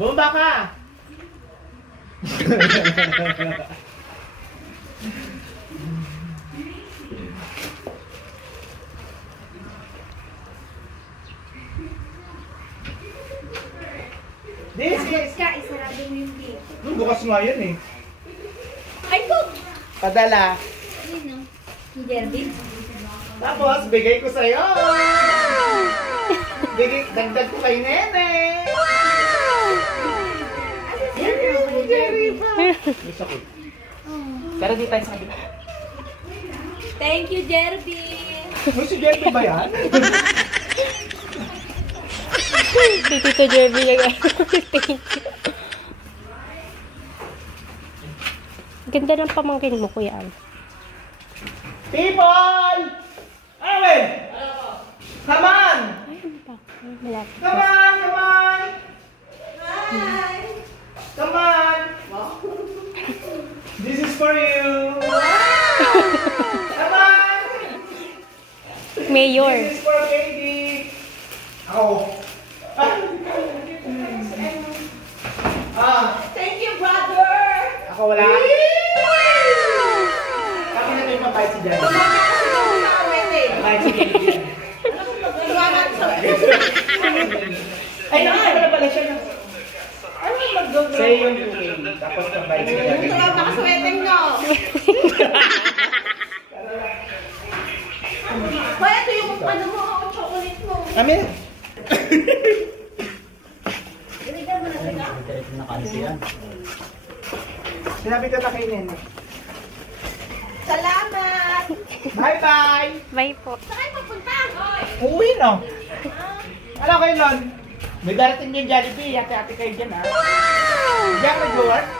Bumaba ka! This is... Isarado mo yung gate. Bukas nga yan eh. Ay po! Padala. Sino? Si Jervin? Tapos, bigay ko sa'yo! Bigay, dagdag ko kay Nene! Pero di tayo sa kabila. Thank you, Jervin! Uy, si Jervin ba yan? Si Tito Jervin yung thank you. Ganda ng pamangkin mo, Kuya Al. People! Arwen! Come on! Ay, ano pa? Ay, malapit. Come on! Come on! Hi! Come on! This is for you! Come on! Mayor. This is for Katie! Ako. Thank you, brother! Ako wala. Kami na yung mabait si Jan. Mabait si Jan. Ay, nakita na pala siya. Ano yung mag-go-go? Sa'yo yung 2K. Tapos mabait si Jan. Ito lang nakasweating nyo. Kaya ito yung ano mo, chocolate mo. Kami. Sinabi ko na kay Nene. Salamat! Bye-bye! Bye po. Saan kayo papunta? Uwi no? Ano kayo nun? May darating yung Jollibee. Ate-ate kayo dyan ha? Diyan nag-work?